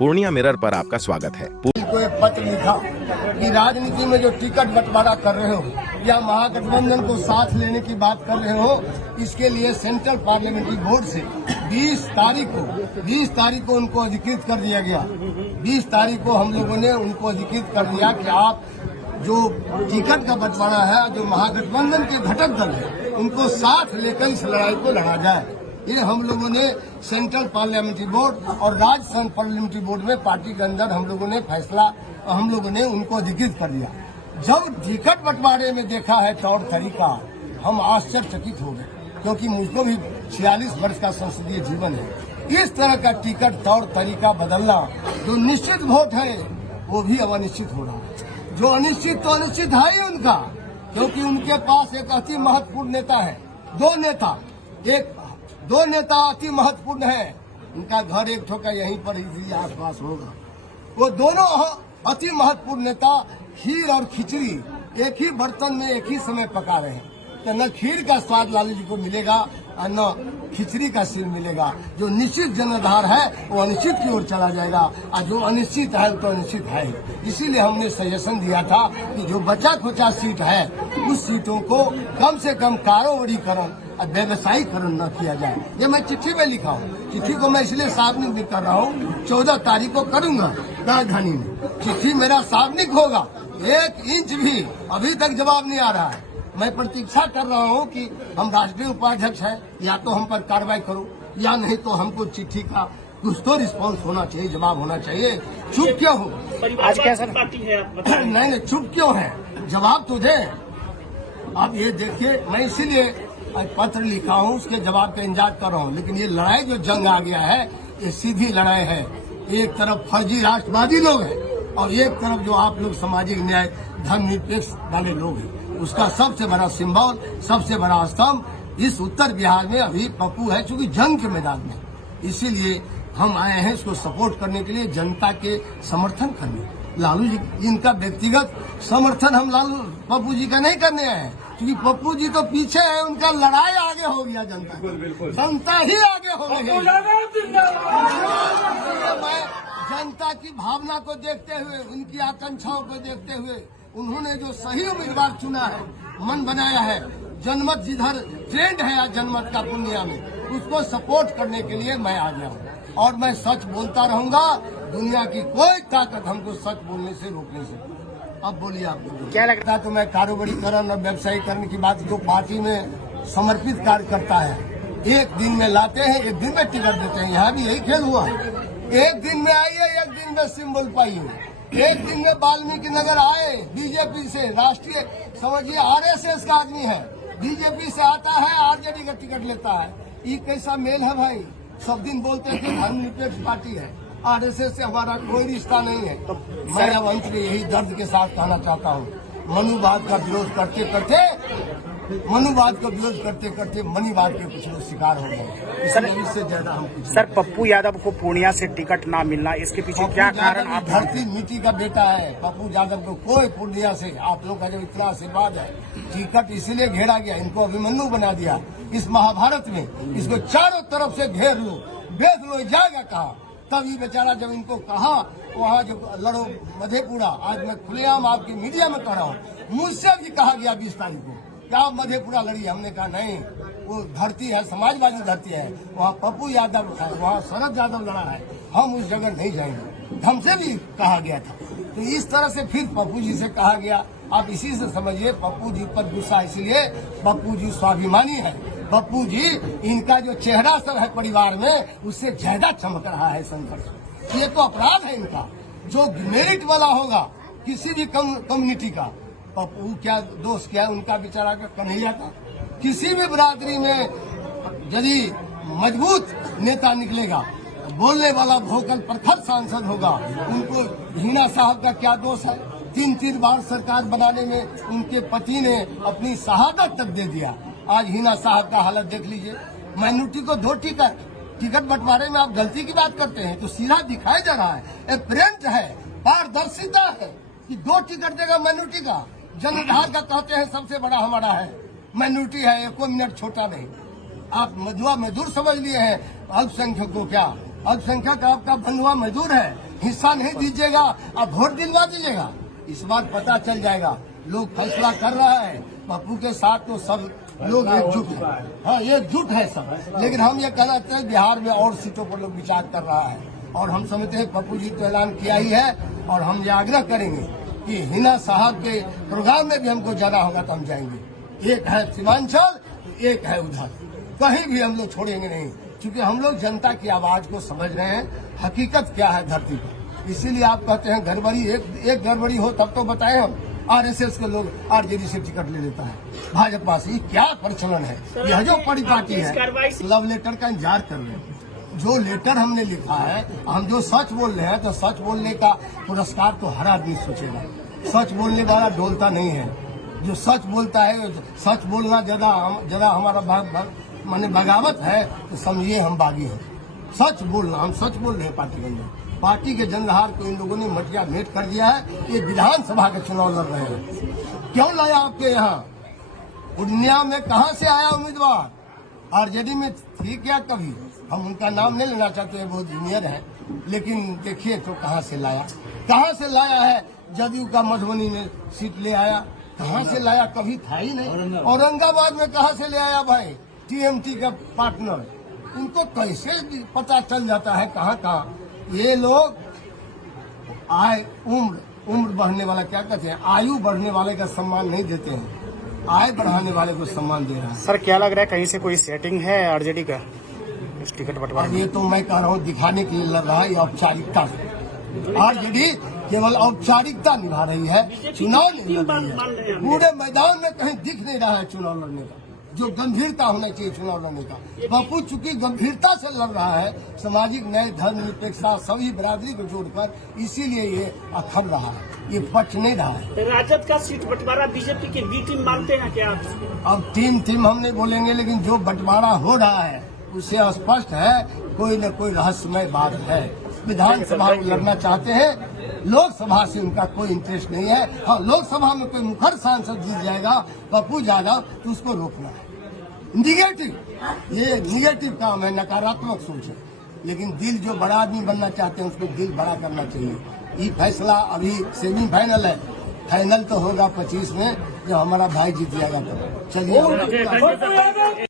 Purnia mirror पर आपका स्वागत है। को एक पत्र लिखा कि राजनीति में जो टिकट बंटवारा कर रहे हो या महागठबंधन को साथ लेने की बात कर रहे हो, इसके लिए सेंट्रल पार्लियामेंट्री बोर्ड से 20 तारीख को उनको अधिकृत कर दिया गया। 20 तारीख को हम लोगों ने उनको अधिकृत कर दिया कि आप जो टिकट का बंटवारा है, जो महागठबंधन के घटक दल है, उनको साथ लेकर इस लड़ाई को लड़ा जाए। ये हम लोगों ने सेंट्रल पार्लियामेंट्री बोर्ड और राज्य पार्लियामेंट्री बोर्ड में पार्टी के अंदर हम लोगों ने फैसला, हम लोगों ने उनको अधिकृत कर दिया। जब टिकट बंटवारे में देखा है तौर तरीका, हम आश्चर्यचकित हो गए, क्योंकि मुझको भी 46 वर्ष का संसदीय जीवन है। इस तरह का टिकट तौर तरीका बदलना, जो निश्चित वोट है वो भी अब अनिश्चित हो रहा है। जो अनिश्चित तो अनिश्चित है ही उनका, क्योंकि उनके पास एक अति महत्वपूर्ण नेता है। दो नेता अति महत्वपूर्ण है। उनका घर एक ठोका यहीं पर ही आसपास होगा। वो दोनों अति महत्वपूर्ण नेता खीर और खिचड़ी एक ही बर्तन में एक ही समय पका रहे हैं, तो न खीर का स्वाद लालू जी को मिलेगा और न खिचड़ी का सिर मिलेगा। जो निश्चित जनाधार है वो अनिश्चित की ओर चला जाएगा, और जो अनिश्चित है वो तो अनिश्चित है। इसीलिए हमने सजेशन दिया था कि जो बचा खुचा सीट है, उस सीटों को कम से कम कारोबारीकरण और व्यवसायीकरण न किया जाए। ये मैं चिट्ठी में लिखा हूँ। चिट्ठी को मैं इसलिए सार्वजनिक भी कर रहा हूँ, 14 तारीख को करूंगा राजधानी में। चिट्ठी मेरा सार्वजनिक होगा। 1 इंच भी अभी तक जवाब नहीं आ रहा है। मैं प्रतीक्षा कर रहा हूँ कि हम राष्ट्रीय उपाध्यक्ष हैं, या तो हम पर कार्रवाई करो, या नहीं तो हमको चिट्ठी का कुछ तो रिस्पॉन्स होना चाहिए, जवाब होना चाहिए। चुप क्यों हो? आज क्या सर पार्टी है? नहीं, चुप क्यों है? जवाब तो दे। आप ये देखिए, मैं इसीलिए पत्र लिखा हूँ, उसके जवाब का इंतजार कर रहा हूँ। लेकिन ये लड़ाई जो जंग आ गया है, ये सीधी लड़ाई है। एक तरफ फर्जी राष्ट्रवादी लोग हैं और एक तरफ जो आप लोग सामाजिक न्याय धर्मनिरपेक्ष वाले लोग हैं। उसका सबसे बड़ा सिंबल, सबसे बड़ा स्तंभ इस उत्तर बिहार में अभी पप्पू है, चूंकि जंग के मैदान में। इसीलिए हम आए हैं इसको सपोर्ट करने के लिए, जनता के समर्थन करने। लालू जी इनका व्यक्तिगत समर्थन हम पप्पू जी का नहीं करने आए हैं, क्योंकि पप्पू जी तो पीछे है, उनका लड़ाई आगे हो गया। जनता ही आगे हो गई। मैं जनता की भावना को देखते हुए, उनकी आकांक्षाओं को देखते हुए, उन्होंने जो सही उम्मीदवार चुना है, मन बनाया है, जनमत जिधर ट्रेंड है आज जनमत का पूर्णिया में, उसको सपोर्ट करने के लिए मैं आ गया हूँ। और मैं सच बोलता रहूंगा। दुनिया की कोई ताकत हमको सच बोलने से रोकने से। अब बोलिए आपको क्या लगता है? तो मैं कारोबारीकरण और व्यवसायीकरण की बात, जो पार्टी में समर्पित कार्य करता है, एक दिन में लाते हैं, एक दिन में टिकट देते हैं। यहाँ भी यही खेल हुआ है। एक दिन में आइए, एक दिन में सिंबल पाइए। एक दिन में वाल्मीकि नगर आए, बीजेपी से, राष्ट्रीय समझिए RSS का आदमी है, बीजेपी से आता है, RJD का टिकट लेता है। ये कैसा मेल है भाई? सब दिन बोलते थे धर्मनिरपेक्ष पार्टी है, RSS से हमारा कोई रिश्ता नहीं है। तो मैं अब अंत में यही दर्द के साथ कहना चाहता हूँ, मनुवाद का विरोध करते करते मनीवाद के कुछ लोग शिकार हो गए। इससे ज्यादा हम कुछ सर, पप्पू यादव को पूर्णिया से टिकट ना मिलना, इसके पीछे क्या कारण? आप धरती मिट्टी का बेटा है पप्पू यादव को कोई पूर्णिया से, आप लोग का जब इतना आशीर्वाद है, टिकट इसीलिए घेरा गया, इनको अभिमन्यु बना दिया इस महाभारत में। इसको चारों तरफ से घेर लो, बेच लो, जाएगा कहाँ? तब ये बेचारा जब इनको कहा वहाँ जब लड़ो मधेपुरा, आज मैं खुलेआम आपके मीडिया में कह रहा हूँ, मुझसे भी कहा गया 20 तारीख को कि आप मधेपुरा लड़िए। हमने कहा नहीं, वो धरती है, समाजवादी धरती है, वहाँ पप्पू यादव है, वहाँ शरद यादव लड़ा है, हम उस जगह नहीं जाएंगे। हमसे भी कहा गया था। तो इस तरह से फिर पप्पू जी से कहा गया। आप इसी से समझिए पप्पू जी पर गुस्सा, इसलिए पप्पू जी स्वाभिमानी है। पप्पू जी, इनका जो चेहरा सब है परिवार में, उससे ज्यादा चमक रहा है संघर्ष। ये तो अपराध है इनका। जो मेरिट वाला होगा किसी भी कम्युनिटी का, पप्पू क्या दोष क्या है उनका, बेचारा का कन्हैया का। किसी भी बिरादरी में यदि मजबूत नेता निकलेगा, बोलने वाला वोकल प्रखर सांसद होगा, उनको हिना साहब का क्या दोष है? 3 बार सरकार बनाने में उनके पति ने अपनी शहादत तक दे दिया। आज हिना साहब का हालत देख लीजिए। माइनॉरिटी को 2 टिकट बंटवारे में आप गलती की बात करते हैं, तो सीधा दिखाई जा रहा है, एक प्रिंट है, पारदर्शिता है कि 2 टिकट देगा माइनॉरिटी का। जनाधार का कहते हैं सबसे बड़ा हमारा है, माइनॉरिटी है, 1 मिनट छोटा नहीं। आप मजदूर समझ लिए हैं अल्पसंख्यक को। क्या अल्पसंख्यक आपका बंधुआ मजदूर है? हिस्सा नहीं दीजिएगा, आप वोट दिलवा दीजिएगा। इस बार पता चल जाएगा, लोग फैसला कर रहा है। पप्पू के साथ तो सब लोग एकजुट है, हाँ एकजुट है सब। लेकिन हम ये कहना चाहते हैं बिहार में और सीटों पर लोग विचार कर रहा है, और हम समझते हैं पप्पू जी तो ऐलान किया ही है, और हम ये आग्रह करेंगे कि हिना साहब के प्रोग्राम में भी हमको जाना होगा तो हम जाएंगे। एक है सीमांचल, एक है उधर, कहीं भी हम लोग छोड़ेंगे नहीं, क्योंकि हम लोग जनता की आवाज को समझ रहे हैं, हकीकत क्या है धरती पर। इसीलिए आप कहते हैं गड़बड़ी, एक गड़बड़ी हो तब तो बताएं हम। आरएसएस के लोग आरजेडी से टिकट ले लेता है, भाजपा से, ये क्या प्रचलन है? यह जो बड़ी पार्टी है, लव लेटर का इंतजार कर रहे हैं। जो लेटर हमने लिखा है, हम जो सच बोल रहे हैं, तो सच बोलने का पुरस्कार तो हर आदमी सोचेगा। सच बोलने वाला डोलता नहीं है, जो सच बोलता है। सच बोलना ज्यादा हमारा माने बगावत है, तो समझिए हम बागी हैं। सच बोलना, हम सच बोल रहे हैं पार्टी के अंदर। पार्टी के जनहार को इन लोगों ने मटिया भेंट कर दिया है। ये विधानसभा के चुनाव लड़ रहे हैं। क्यों लाया आपके यहाँ? पूर्णिया में कहाँ से आया उम्मीदवार? आरजेडी में थी क्या कभी? हम उनका नाम नहीं लेना चाहते, बहुत जूनियर है, लेकिन देखिए तो कहाँ से लाया है। जदयू का मधुबनी में सीट ले आया, कहाँ से लाया? कभी था ही नहीं। औरंगाबाद में कहाँ से ले आया भाई? टीएमटी का पार्टनर, उनको कैसे पता चल जाता है कहाँ। ये लोग उम्र बढ़ने वाला, क्या कहते हैं, आयु बढ़ने वाले का सम्मान नहीं देते हैं, आय बढ़ाने वाले को सम्मान दे रहा है। सर क्या लग रहा है, कहीं से कोई सेटिंग है आरजेडी का इस टिकट बंटवारे? ये तो मैं कह रहा हूँ दिखाने के लिए लग रहा है, ये औपचारिकता से। आरजेडी केवल औपचारिकता निभा रही है, चुनाव नहीं लड़ रही है। पूरे मैदान में कहीं दिख नहीं रहा है चुनाव लड़ने का, जो गंभीरता होना चाहिए चुनाव लड़ने का। बापू चूंकि गंभीरता से लड़ रहा है, सामाजिक न्याय, धर्मनिरपेक्षता, सभी बरादरी को जोड़कर, इसीलिए ये अखड़ रहा है, ये पच नहीं रहा है। राजद का सीट बंटवारा बीजेपी की बी टीम मानते हैं क्या आप? अब टीम हम नहीं बोलेंगे, लेकिन जो बंटवारा हो रहा है उससे स्पष्ट है कोई न कोई रहस्यमय बात है। विधानसभा में लड़ना चाहते हैं, लोकसभा से उनका कोई इंटरेस्ट नहीं है। हाँ, लोकसभा में कोई मुखर सांसद जीत जाएगा पप्पू यादव, तो उसको रोकना है। ये निगेटिव काम है, नकारात्मक सोच है। लेकिन दिल जो बड़ा आदमी बनना चाहते हैं, उसको दिल बड़ा करना चाहिए। ये फैसला अभी सेमीफाइनल है, फाइनल तो होगा 25 में, जब हमारा भाई जीत जाएगा। तो चलिए।